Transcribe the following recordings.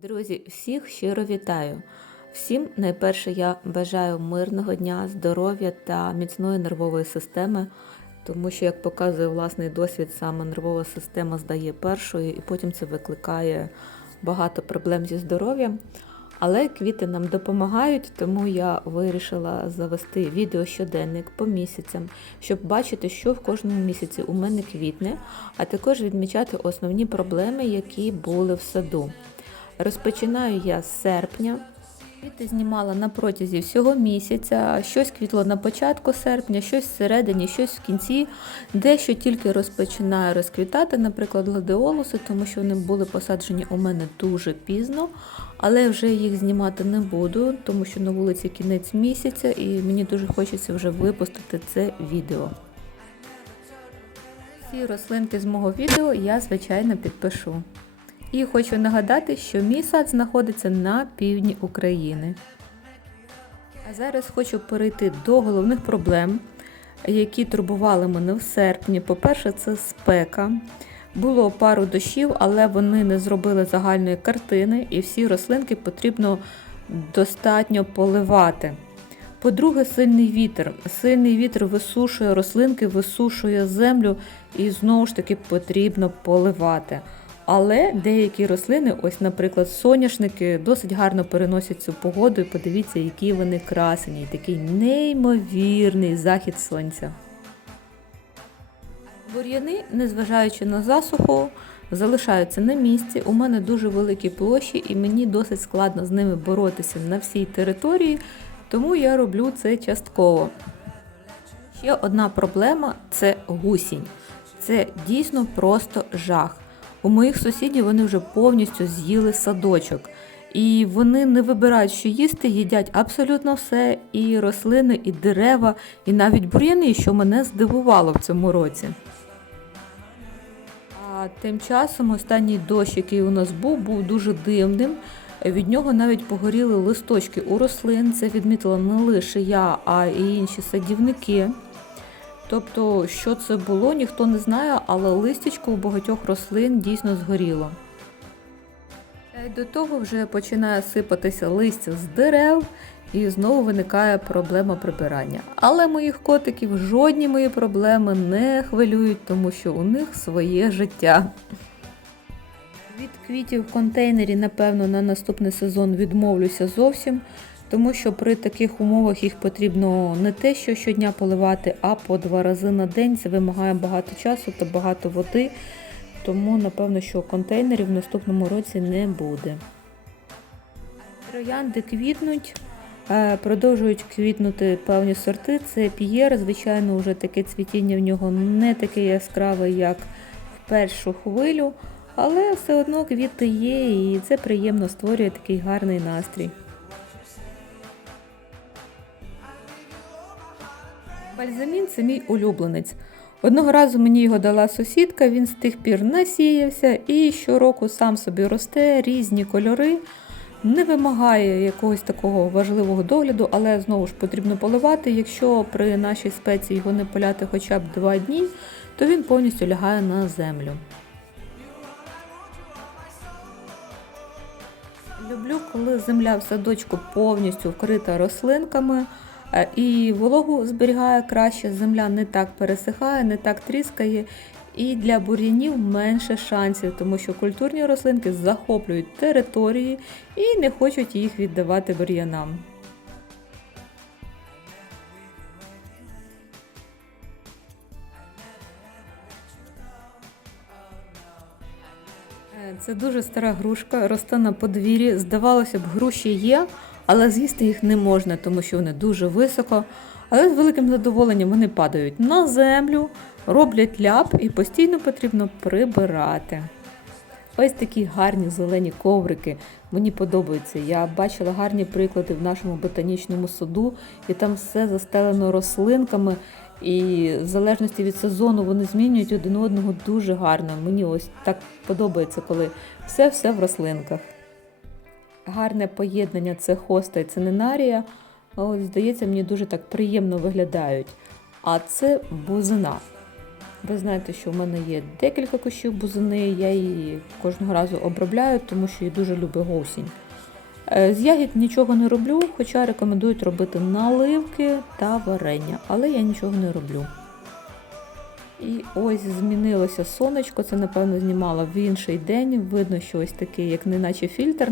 Друзі, всіх щиро вітаю! Всім найперше я бажаю мирного дня, здоров'я та міцної нервової системи, тому що, як показує власний досвід, саме нервова система здає першою, і потім це викликає багато проблем зі здоров'ям. Але квіти нам допомагають, тому я вирішила завести відео щоденник по місяцям, щоб бачити, що в кожному місяці у мене квітне, а також відмічати основні проблеми, які були в саду. Розпочинаю я з серпня. Квіти знімала на протязі всього місяця. Щось квітло на початку серпня, щось всередині, щось в кінці. Дещо тільки розпочинаю розквітати, наприклад, гладіолуси, тому що вони були посаджені у мене дуже пізно, але вже їх знімати не буду, тому що на вулиці кінець місяця і мені дуже хочеться вже випустити це відео. Всі рослинки з мого відео я, звичайно, підпишу. І хочу нагадати, що мій сад знаходиться на півдні України. А зараз хочу перейти до головних проблем, які турбували мене в серпні. По-перше, це спека. Було пару дощів, але вони не зробили загальної картини, і всі рослинки потрібно достатньо поливати. По-друге, сильний вітер. Сильний вітер висушує рослинки, висушує землю, і знову ж таки потрібно поливати. Але деякі рослини, ось, наприклад, соняшники, досить гарно переносять цю погоду. І подивіться, які вони красені, такий неймовірний захід сонця. Бур'яни, незважаючи на засуху, залишаються на місці. У мене дуже великі площі, і мені досить складно з ними боротися на всій території, тому я роблю це частково. Ще одна проблема це гусінь. Це дійсно просто жах. У моїх сусідів вони вже повністю з'їли садочок. І вони не вибирають, що їсти, їдять абсолютно все, і рослини, і дерева, і навіть бур'яни, що мене здивувало в цьому році. А тим часом останній дощ, який у нас був, був дуже дивним. Від нього навіть погоріли листочки у рослин. Це відмітила не лише я, а й інші садівники. Тобто, що це було, ніхто не знає, але листячко у багатьох рослин дійсно згоріло. Та й До того вже починає сипатися листя з дерев, і знову виникає проблема прибирання. Але моїх котиків жодні мої проблеми не хвилюють, тому що у них своє життя. Від квітів в контейнері, напевно, на наступний сезон відмовлюся зовсім тому що при таких умовах їх потрібно не те, що щодня поливати, а по два рази на день. Це вимагає багато часу та багато води. Тому, напевно, що контейнерів в наступному році не буде. Троянди квітнуть, е, продовжують квітнути певні сорти. Це п'єр, звичайно, вже таке цвітіння в нього не таке яскраве, як в першу хвилю, але все одно квіти є, і це приємно створює такий гарний настрій. Бальзамін це мій улюбленець. Одного разу мені його дала сусідка, він з тих пір насіявся і щороку сам собі росте, різні кольори. Не вимагає якогось такого важливого догляду, але знову ж потрібно поливати. Якщо при нашій спеції його не поляти хоча б два дні, то він повністю лягає на землю. Люблю, коли земля в садочку повністю вкрита рослинками. Е, і вологу зберігає краще, земля не так пересихає, не так тріскає. І для бур'янів менше шансів, тому що культурні рослинки захоплюють території і не хочуть їх віддавати бур'янам. Е, Це дуже стара грушка, росте на подвір'ї. Здавалося б, груші є, але з'їсти їх не можна, тому що вони дуже високо. Але з великим задоволенням вони падають на землю, роблять ляп і постійно потрібно прибирати. Ось такі гарні зелені коврики. Мені подобаються. Я бачила гарні приклади в нашому ботанічному саду, і там все застелено рослинками. І в залежності від сезону вони змінюють один одного дуже гарно. Мені ось так подобається, коли все-все в рослинках гарне поєднання це хоста і циненарія. Ось, Здається, мені дуже так приємно виглядають. А це бузина. Ви знаєте, що в мене є декілька кущів бузини, я її кожного разу обробляю, тому що її дуже любить гусінь. Е, З ягід нічого не роблю, хоча рекомендують робити наливки та варення, але я нічого не роблю. І ось змінилося сонечко, це напевно знімала в інший день. Видно, що ось такий, як неначе фільтр,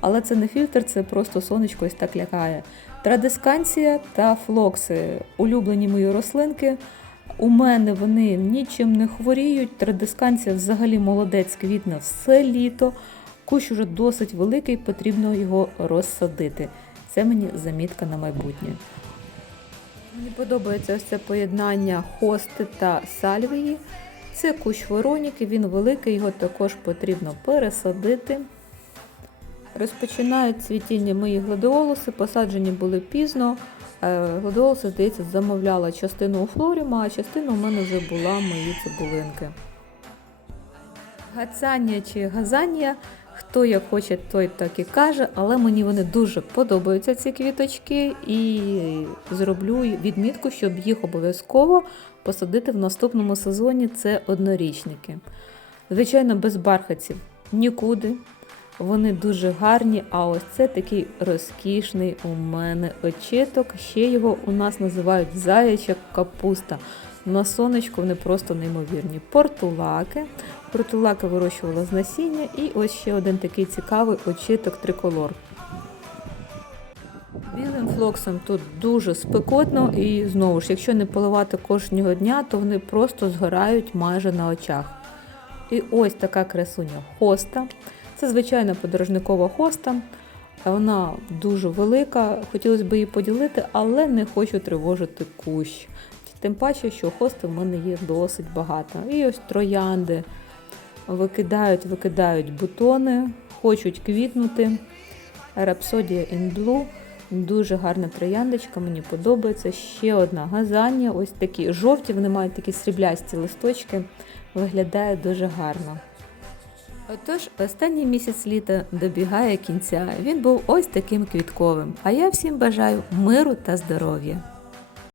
але це не фільтр, це просто сонечко ось так лякає. Традисканція та флокси улюблені мої рослинки. У мене вони нічим не хворіють. Традисканція взагалі молодець квітне все літо. Кущ уже досить великий, потрібно його розсадити. Це мені замітка на майбутнє. Мені подобається ось поєднання хости та сальвії. Це кущ Вероніки, він великий, його також потрібно пересадити. Розпочинають цвітіння мої гладіолуси, посаджені були пізно. Е, Гладіолуси, здається, замовляла частину у флоріма, а частина у мене вже була мої цибулинки. Гацання чи газання, хто як хоче, той так і каже, але мені вони дуже подобаються, ці квіточки, і зроблю відмітку, щоб їх обов'язково посадити в наступному сезоні. Це однорічники. Звичайно, без бархатців нікуди. Вони дуже гарні, а ось це такий розкішний у мене очіток. Ще його у нас називають заяча капуста. На сонечку вони просто неймовірні. Портулаки. Портулаки вирощувала з насіння, і ось ще один такий цікавий очіток триколор. Білим флоксом тут дуже спекотно, і знову ж, якщо не поливати кожного дня, то вони просто згорають майже на очах. І ось така красуня хоста. Це звичайна подорожникова хоста. Вона дуже велика, хотілося б її поділити, але не хочу тривожити кущ. Тим паче, що хости в мене є досить багато. І ось троянди викидають, викидають бутони, хочуть квітнути. Рапсодія Blue. Дуже гарна трояндочка, мені подобається. Ще одна газання. Ось такі жовті, вони мають такі сріблясті листочки. Виглядає дуже гарно. Отож, останній місяць літа добігає кінця. Він був ось таким квітковим. А я всім бажаю миру та здоров'я.